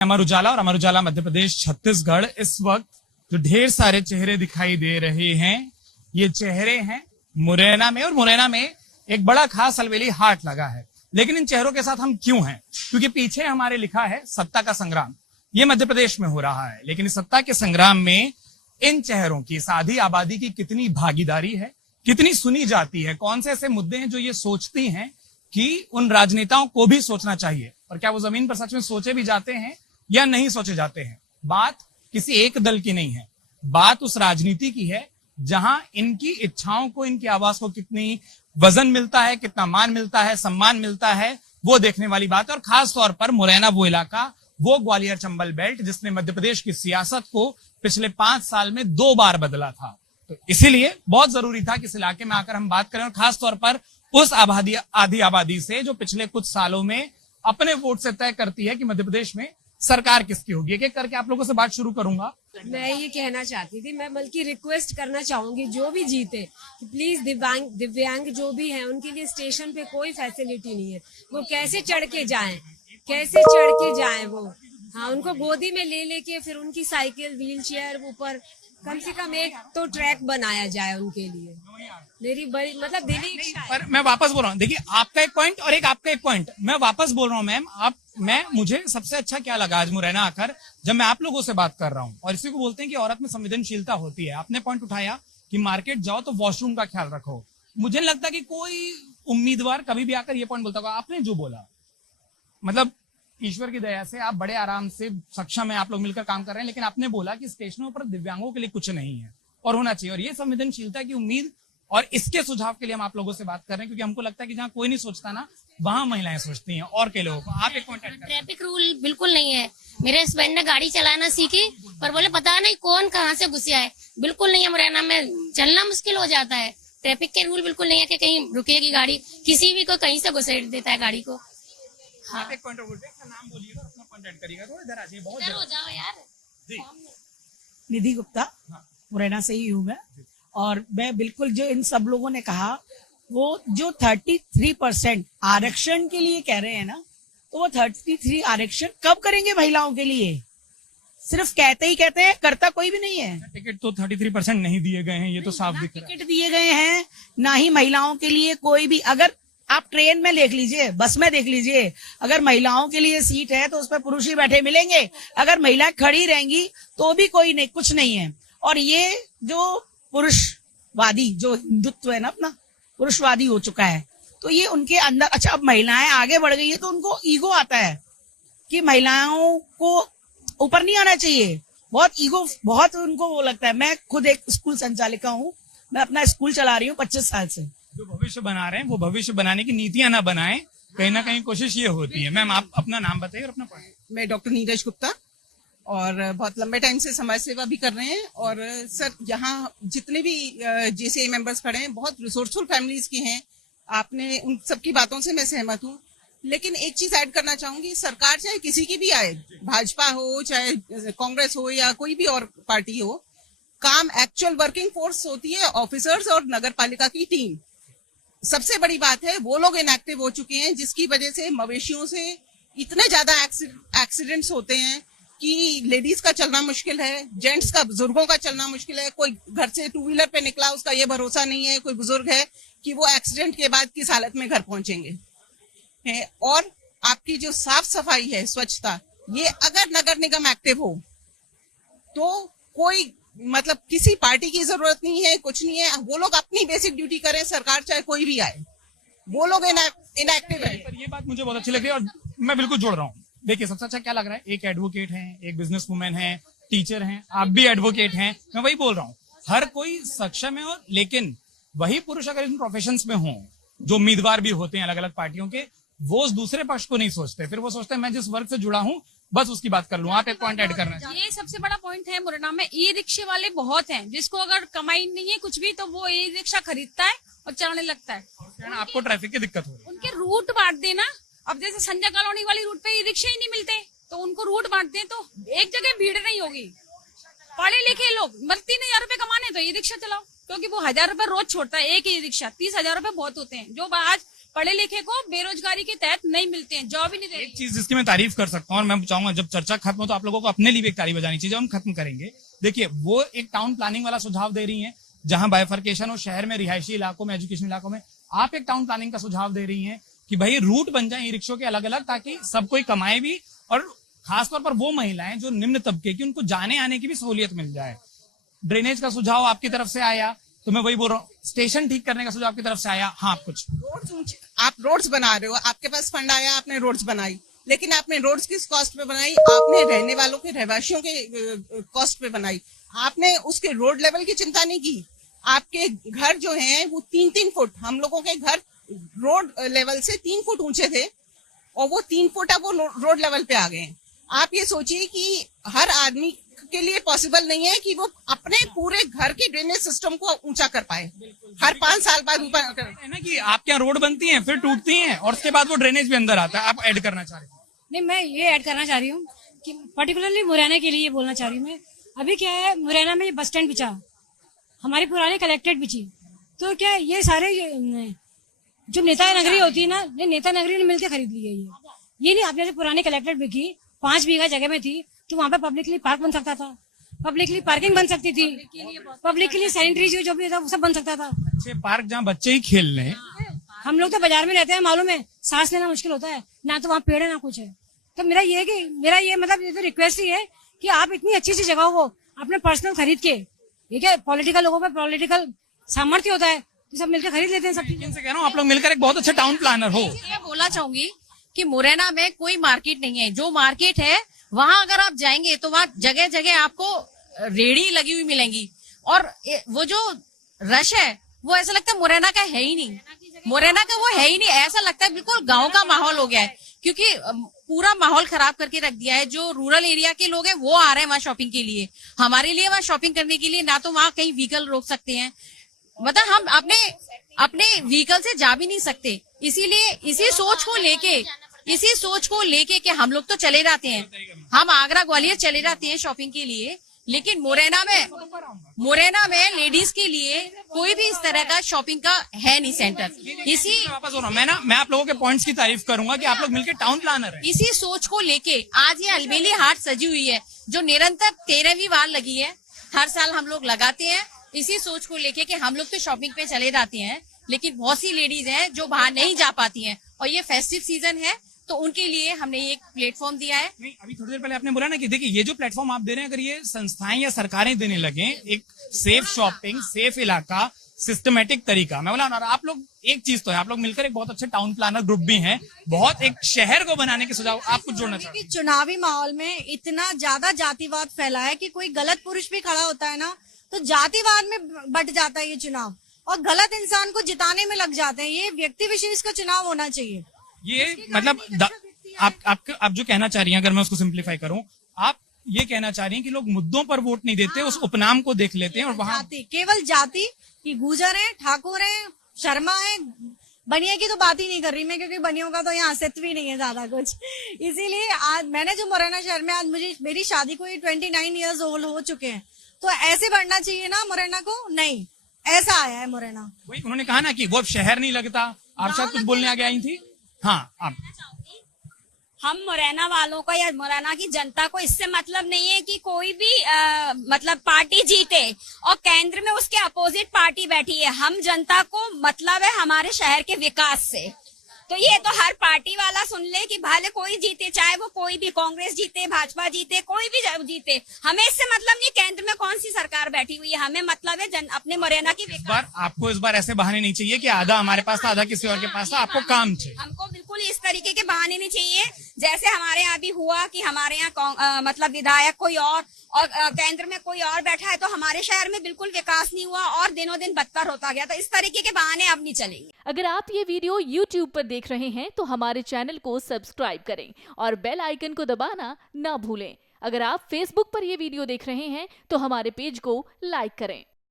अमर उजाला और अमर उजाला मध्य प्रदेश छत्तीसगढ़। इस वक्त जो ढेर सारे चेहरे दिखाई दे रहे हैं, ये चेहरे हैं मुरैना में, और मुरैना में एक बड़ा खास अलवेली हाट लगा है। लेकिन इन चेहरों के साथ हम क्यों हैं? क्योंकि पीछे हमारे लिखा है सत्ता का संग्राम। ये मध्य प्रदेश में हो रहा है, लेकिन इस सत्ता के संग्राम में इन चेहरों की, इस आधी आबादी की कितनी भागीदारी है, कितनी सुनी जाती है, कौन से ऐसे मुद्दे हैं जो ये सोचती हैं कि उन राजनेताओं को भी सोचना चाहिए, और क्या वो जमीन पर सच में सोचे भी जाते हैं या नहीं सोचे जाते हैं। बात किसी एक दल की नहीं है, बात उस राजनीति की है जहां इनकी इच्छाओं को, इनकी आवाज को कितनी वजन मिलता है, कितना मान मिलता है, सम्मान मिलता है, वो देखने वाली बात है। और खास तौर पर मुरैना वो इलाका, वो ग्वालियर चंबल बेल्ट जिसने मध्य प्रदेश की सियासत को पिछले 5 साल में 2 बार बदला था। तो इसीलिए बहुत जरूरी था कि इस इलाके में आकर हम बात करें, और खास तौर पर उस आधी आबादी से जो पिछले कुछ सालों में अपने वोट से तय करती है कि मध्य प्रदेश में सरकार किसकी होगी। एक एक करके आप लोगों से बात शुरू करूंगा। मैं ये कहना चाहती थी, मैं बल्कि रिक्वेस्ट करना चाहूंगी जो भी जीते कि प्लीज दिव्यांग जो भी हैं उनके लिए स्टेशन पे कोई फैसिलिटी नहीं है। वो कैसे चढ़ के जाएं वो। हाँ, उनको गोदी में ले लेके फिर उनकी साइकिल, व्हील चेयर ऊपर, कम से कम एक तो ट्रैक बनाया जाए उनके लिए। मेरी बड़ी मतलब दिली इच्छा है। पर मैं वापस बोल रहा हूँ, देखिए आपका एक पॉइंट और एक आपका एक पॉइंट, मैं वापस बोल रहा हूँ मैम। मुझे सबसे अच्छा क्या लगा आज मुरैना आकर, जब मैं आप लोगों से बात कर रहा हूँ, और इसी को बोलते हैं कि औरत में संवेदनशीलता होती है। आपने पॉइंट उठाया कि मार्केट जाओ तो वॉशरूम का ख्याल रखो। मुझे नहीं लगता कि कोई उम्मीदवार कभी भी आकर ये पॉइंट बोलता होगा। आपने जो बोला, मतलब ईश्वर की दया से आप बड़े आराम से सक्षम है, आप लोग मिलकर काम कर रहे हैं, लेकिन आपने बोला कि स्टेशनों पर दिव्यांगों के लिए कुछ नहीं है और होना चाहिए। और ये संवेदनशीलता की उम्मीद और इसके सुझाव के लिए हम आप लोगों से बात कर रहे हैं, क्योंकि हमको लगता है कि जहाँ कोई नहीं सोचता ना, वहां महिलाएं सोचती हैं और कई लोगों को। आप एक कॉन्टेक्ट करें। ट्रैफिक रूल बिल्कुल नहीं है। मेरे हस्बैंड ने गाड़ी चलाना सीखी, पर बोले पता नहीं कौन कहाँ से घुसिया है। बिल्कुल नहीं है, मुरैना में चलना मुश्किल हो जाता है। ट्रैफिक के रूल बिल्कुल नहीं है कि कहीं रुकेगी गाड़ी, किसी भी को कहीं से घुसेड़ देता है गाड़ी को। हाँ, आप एक पॉइंट नाम बोलिएगा, अपना कॉन्टेक्ट करिएगा। थोड़ा इधर आ जाइए, बहुत इधर हो जाओ यार। जी। निधि गुप्ता, मुरैना से ही हूँ मैं। और मैं बिल्कुल जो इन सब लोगों ने कहा, वो जो 33% आरक्षण के लिए कह रहे हैं ना, तो वो 33 आरक्षण कब करेंगे महिलाओं के लिए? सिर्फ कहते ही कहते हैं, करता कोई भी नहीं है। टिकट तो 33% नहीं दिए गए हैं, ये तो साफ दिख रहा है। टिकट दिए गए हैं, ना ही महिलाओं के लिए कोई भी। अगर आप ट्रेन में देख लीजिए, बस में देख लीजिए, अगर महिलाओं के लिए सीट है तो उस पर पुरुष ही बैठे मिलेंगे। अगर महिलाएं खड़ी रहेंगी तो भी कोई नहीं, कुछ नहीं है। और ये जो पुरुषवादी, जो हिंदुत्व है ना अपना, पुरुषवादी हो चुका है, तो ये उनके अंदर। अच्छा, अब महिलाएं आगे बढ़ गई है तो उनको ईगो आता है कि महिलाओं को ऊपर नहीं आना चाहिए। बहुत ईगो, बहुत उनको वो लगता है। मैं खुद एक स्कूल संचालिका हूँ, मैं अपना स्कूल चला रही हूँ 25 साल से। जो भविष्य बना रहे हैं वो भविष्य बनाने की नीतियां ना बनाएं, कहीं ना कहीं कोशिश ये होती है। मैम, आप अपना नाम बताइए और अपना पॉइंट। मैं डॉक्टर नीरज गुप्ता, और बहुत लंबे टाइम से समाज सेवा भी कर रहे हैं। और सर, यहाँ जितने भी जेसीआई मेंबर्स खड़े हैं, बहुत रिसोर्सफुल फैमिलीज के हैं। आपने उन सबकी बातों से मैं सहमत हूँ, लेकिन एक चीज ऐड करना चाहूंगी। सरकार चाहे किसी की भी आए, भाजपा हो, चाहे कांग्रेस हो, या कोई भी और पार्टी हो, काम एक्चुअल वर्किंग फोर्स होती है ऑफिसर्स और नगर पालिका की टीम। सबसे बड़ी बात है, वो लोग इनएक्टिव हो चुके हैं, जिसकी वजह से मवेशियों से इतने ज्यादा एक्सीडेंट्स होते हैं कि लेडीज का चलना मुश्किल है, जेंट्स का, बुजुर्गों का चलना मुश्किल है। कोई घर से 2 व्हीलर पे निकला, उसका ये भरोसा नहीं है, कोई बुजुर्ग है, कि वो एक्सीडेंट के बाद किस हालत में घर पहुंचेंगे। और आपकी जो साफ सफाई है, स्वच्छता, ये अगर नगर निगम एक्टिव हो तो कोई मतलब किसी पार्टी की जरूरत नहीं है, कुछ नहीं है। वो लोग अपनी बेसिक ड्यूटी करें, सरकार चाहे कोई भी आए, वो लोग इनएक्टिव है। पर ये बात मुझे बहुत अच्छी लग रही है और मैं बिल्कुल जोड़ रहा हूँ। देखिए, सबसे अच्छा क्या लग रहा है, एक एडवोकेट है, एक बिजनेस वुमेन है, टीचर हैं, आप भी एडवोकेट हैं। मैं वही बोल रहा हूँ, हर कोई सक्षम है। और लेकिन वही पुरुष अगर इन प्रोफेशंस में हों, जो उम्मीदवार भी होते हैं अलग अलग पार्टियों के, वो उस दूसरे पक्ष को नहीं सोचते। फिर वो सोचते हैं मैं जिस वर्ग से जुड़ा हूँ बस उसकी बात कर लूं। आप एक पॉइंट ऐड करना चाहिए। ये सबसे बड़ा पॉइंट है मुरैना में। ई रिक्शे वाले बहुत हैं, जिसको अगर कमाई नहीं है कुछ भी, तो वो ई रिक्शा खरीदता है और चलाने लगता है। आपको ट्रैफिक की दिक्कत हो रही है, उनके रूट बांट देना। अब जैसे संजय कॉलोनी वाली रूट पे ई रिक्शे ही नहीं मिलते, तो उनको रूट बांट दें तो एक जगह भीड़ नहीं होगी। पढ़े लिखे लोग 3,000 रुपए कमाने तो ई रिक्शा चलाओ, क्योंकि वो 1,000 रुपए रोज छोड़ता है एक ई रिक्शा। 30,000 रुपए बहुत होते हैं। जो आज पढ़े लिखे को बेरोजगारी के तहत नहीं मिलते हैं, जॉब ही नहीं दे एक रही। चीज जिसकी मैं तारीफ कर सकता हूँ और मैं चाहूंगा जब चर्चा खत्म हो तो आप लोगों को अपने लिए भी एक तारीफ बजानी चाहिए, जब हम खत्म करेंगे। देखिए, वो एक टाउन प्लानिंग वाला सुझाव दे रही हैं, जहां बाइफर्केशन हो शहर में, रिहायशी इलाकों में, एजुकेशन इलाकों में। आप एक टाउन प्लानिंग का सुझाव दे रही हैं कि भाई रूट बन जाए ई रिक्शों के अलग अलग, ताकि सब कोई कमाए भी, और खासतौर पर वो महिलाएं जो निम्न तबके की, उनको जाने आने की भी सहूलियत मिल जाए। ड्रेनेज का सुझाव आपकी तरफ से आया, तो मैं वही बोल रहा हूँ, स्टेशन ठीक करने का सुझाव आपकी तरफ से आया। हाँ, कुछ आप रोड्स बना रहे हो, आपके पास फंड आया, आपने रोड्स बनाई, लेकिन आपने रोड्स किस कॉस्ट पे बनाई? आपने रहने वालों के, रहवासियों के कॉस्ट पे बनाई। आपने उसके रोड लेवल की चिंता नहीं की। आपके घर जो हैं वो 3-3 फुट, हम लोगों के घर रोड लेवल से 3 फुट ऊंचे थे, और वो 3 फुट अब वो रोड लेवल पे आ गए हैं। आप ये सोचिए कि हर आदमी के लिए पॉसिबल नहीं है कि वो अपने पूरे घर के ड्रेनेज सिस्टम को ऊंचा कर पाए। हर 5 साल बाद ऊपर है ना कि आपके यहाँ रोड बनती हैं, फिर टूटती हैं, और उसके बाद वो ड्रेनेज भी अंदर आता है। आप ऐड करना चाह रहे हैं? नहीं, मैं ये ऐड करना चाह रही हूँ कि पर्टिकुलरली मुरैना के लिए बोलना चाह रही हूँ मैं। अभी क्या है, मुरैना में बस स्टैंड बिछा, हमारी पुरानी कलेक्ट्रेट बिछी, तो क्या ये सारे जो नेता नगरी होती है ना, ये नेता नगरी ने मिलकर खरीद ली है। ये नहीं, आपने पुरानी कलेक्ट्रेट बिकी 5 बीघा जगह में थी, तो वहाँ पे पब्लिकली पार्क बन सकता था, पब्लिकली पार्किंग बन सकती थी, पब्लिक के लिए सैनिटरी जो भी था वो सब बन सकता था। अच्छे पार्क जहाँ बच्चे ही खेल रहे हैं। हम लोग तो बाजार में रहते हैं, मालूम है, सांस लेना मुश्किल होता है, ना तो वहाँ पेड़ है ना कुछ है। तो मेरा ये मतलब ये तो रिक्वेस्ट ही है कि आप इतनी अच्छी सी जगहों को अपने पर्सनल खरीद के, ठीक है, पॉलिटिकल लोगों में पॉलिटिकल सामर्थ्य होता है, तो सब मिलकर खरीद लेते हैं सब चीजें। इनसे कह रहा हूँ आप लोग मिलकर एक बहुत अच्छा टाउन प्लानर हो। मैं बोलना चाहूंगी कि मुरैना में कोई मार्केट नहीं है। जो मार्केट है वहां अगर आप जाएंगे तो वहां जगह जगह आपको रेड़ी लगी हुई मिलेंगी, और वो जो रश है वो ऐसा लगता है मुरैना का है ही नहीं, मुरैना का वो है ही नहीं। ऐसा लगता है बिल्कुल गांव का माहौल हो गया है, क्योंकि पूरा माहौल खराब करके रख दिया है। जो रूरल एरिया के लोग हैं वो आ रहे हैं वहां शॉपिंग के लिए, हमारे लिए वहां शॉपिंग करने के लिए ना तो वहां कहीं व्हीकल रोक सकते हैं, मतलब हम अपने व्हीकल से जा भी नहीं सकते। इसीलिए इसी सोच को लेके कि हम लोग तो चले जाते हैं, हम आगरा ग्वालियर चले जाते हैं शॉपिंग के लिए, लेकिन मुरैना में लेडीज के लिए कोई भी इस तरह का शॉपिंग का है नहीं सेंटर। इसी वापस हो रहा हूँ मैं आप लोगों के पॉइंट्स की तारीफ करूंगा कि आप लोग मिलकर टाउन प्लानर हैं। इसी सोच को लेके आज ये अलबेली हाट सजी हुई है, जो निरंतर 13वीं बार लगी है। हर साल हम लोग लगाते हैं इसी सोच को लेके कि हम लोग तो शॉपिंग पे चले जाते हैं, लेकिन बहुत सी लेडीज हैं जो बाहर नहीं जा पाती हैं, और ये फेस्टिव सीजन है तो उनके लिए हमने एक प्लेटफॉर्म दिया है। नहीं, अभी थोड़ी देर पहले आपने बोला ना कि देखिए ये जो प्लेटफॉर्म आप दे रहे हैं, अगर ये संस्थाएं या सरकारें देने लगे, एक सेफ शॉपिंग, सेफ इलाका, सिस्टमेटिक तरीका, मैं बोला ना, आप लोग एक चीज तो है, आप लोग मिलकर एक बहुत अच्छे टाउन प्लानर ग्रुप भी हैं, बहुत एक शहर को बनाने के सुझाव आप कुछ जोड़ना चाहते हैं? चुनावी माहौल में इतना ज्यादा जातिवाद फैला है कि कोई गलत पुरुष भी खड़ा होता है ना तो जातिवाद में बट जाता है ये चुनाव, और गलत इंसान को जिताने में लग जाते हैं। ये व्यक्ति विशेष का चुनाव होना चाहिए। ये मतलब आप जो कहना चाह रही हैं, अगर मैं उसको सिंप्लीफाई करूं, आप ये कहना चाह रही हैं कि लोग मुद्दों पर वोट नहीं देते, उस उपनाम को देख लेते हैं, और वहां केवल जाति की गुर्जर है, ठाकुर है, शर्मा है, बनिया की तो बात ही नहीं कर रही मैं, क्योंकि बनियों का तो यहाँ अस्तित्व ही नहीं है ज्यादा कुछ। इसीलिए आज मैंने जो मुरैना शहर में, आज मेरी शादी को 29 ईयर्स ओल्ड हो चुके हैं, तो ऐसे बढ़ना चाहिए ना मुरैना को, नहीं ऐसा आया है मुरैना। वही उन्होंने कहा ना कि वो अब शहर नहीं लगता। आप शायद कुछ बोलने आगे आई थी। हाँ, आप हम मुरैना वालों को या मुरैना की जनता को इससे मतलब नहीं है कि कोई भी मतलब पार्टी जीते और केंद्र में उसके अपोजिट पार्टी बैठी है। हम जनता को मतलब है हमारे शहर के विकास से। तो ये तो हर पार्टी वाला सुन ले कि भले कोई जीते, चाहे वो कोई भी, कांग्रेस जीते, भाजपा जीते, कोई भी जीते, हमें इससे मतलब नहीं केंद्र में कौन सी सरकार बैठी हुई है। हमें मतलब है अपने मुरैना की विकास। आपको इस बार ऐसे बहाने नहीं चाहिए कि आधा हमारे पास था, आधा किसी और के पास था। आपको काम चाहिए। हमको बिल्कुल इस तरीके के बहाने नहीं चाहिए, जैसे हमारे यहाँ भी हुआ कि हमारे यहाँ मतलब विधायक कोई और केंद्र में कोई और बैठा है, तो हमारे शहर में बिल्कुल विकास नहीं हुआ और दिनों दिन बदतर होता गया। तो इस तरीके के बहाने अब नहीं चलेंगे। अगर आप ये वीडियो YouTube पर देख रहे हैं तो हमारे चैनल को सब्सक्राइब करें और बेल आइकन को दबाना ना भूलें। अगर आप Facebook पर ये वीडियो देख रहे हैं तो हमारे पेज को लाइक करें।